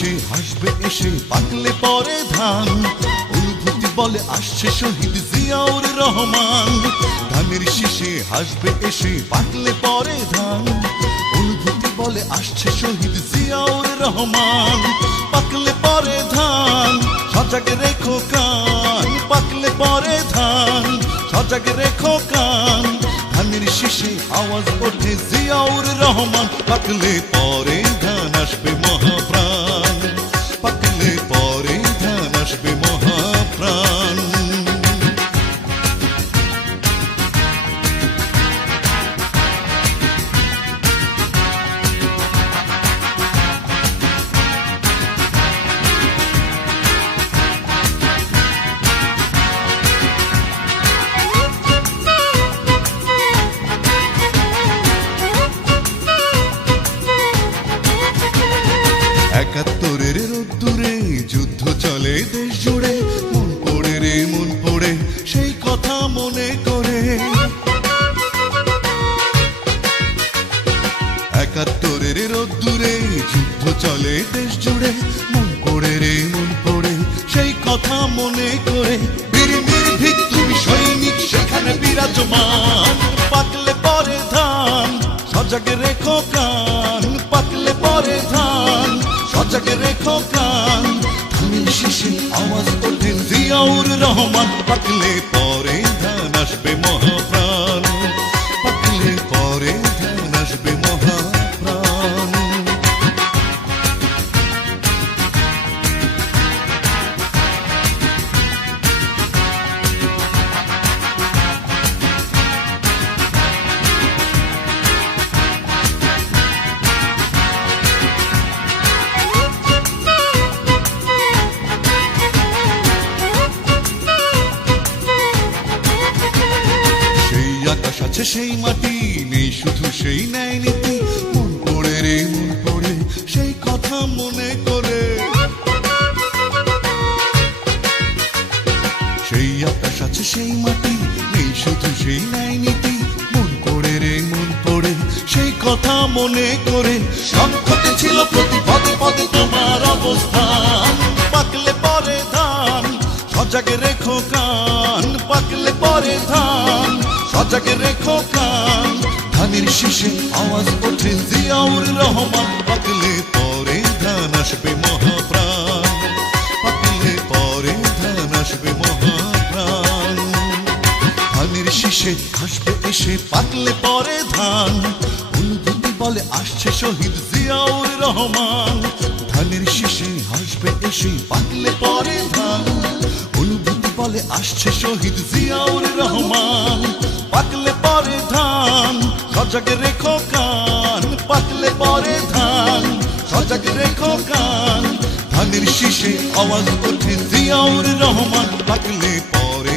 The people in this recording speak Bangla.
শীষে হাসবে এসে পাকলে পরে ধান। অনুভূতি বলে আসছে শহীদ জিয়াউর রহমান। ধানের শীষে হাসবে এসে পাকলে পরে ধান। অনুভূতি বলে আসছে শহীদ জিয়াউর রহমান। পাকলে পরে ধান সজাগ রেখো কান। পাকলে পরে ধান সজাগ রেখো কান। ধানের শীষে আওয়াজ ওঠে জিয়াউর রহমান। পাকলে পরে ধান আসবে মহাপ্রাণ। পাকলে পরে ধান আসবে মহাপ্রাণ। একাত্তরের রোদ্দুরে যুদ্ধ চলে দেশ জুড়ে। মন পড়ে রে মন পড়ে সেই কথা মনে করে। একাত্তরের রোদ্দুরে যুদ্ধ চলে দেশ জুড়ে। মন পড়ে রে মন পড়ে সেই কথা মনে করে। বীর নির্ভীক তুমি সৈনিক সেখানে বিরাজমান। পাকলে পরে ধান সজাগ রেখো কান। পাকলে পরে ধান সজাগ রেখো কান। ধানের শীষে আওয়াজ ওঠেন জিয়াউর রহমান। পাকলে পরে ধান আসবে মহাপ্রাণ। পাকলে পরে ধান আসবে মহাপ্রাণ। আকাশ আছে সেই মাটি নেই শুধু সেই ন্যায় নীতি। মন পড়ে রে মন পড়ে সেই কথা মনে করে। সেই আকাশ আছে সেই মাটি নেই শুধু সেই ন্যায় নীতি। মন পড়ে রে মন পড়ে সেই কথা মনে করে। সংকটে ছিল প্রতি পদে পদে তোমার অবস্থান। পাকলে পরে ধান সজাগ রেখো কান। পাকলে পরে ধান সজাগ রেখো কান। ধানের শীষে আওয়াজ ওঠে জিয়াউর রহমান। পাকলে পরে ধান আসবে মহাপ্রাণ। পাকলে পরে ধান আসবে মহাপ্রাণ। ধানের শীষে হাসবে এসে পাকলে পরে ধান। অনুভূতি বলে আসছে শহীদ জিয়াউর রহমান। ধানের শীষে হাসবে এসে পাকলে পরে ধান। অনুভূতি বলে আসছে শহীদ জিয়াউর রহমান। পাকলে পরে ধান সজাগ রেখো কান। পাকলে পরে ধান সজাগ রেখো কান। ধানের শীষে আওয়াজ ওঠে জিয়াউর রহমান। পাকলে পরে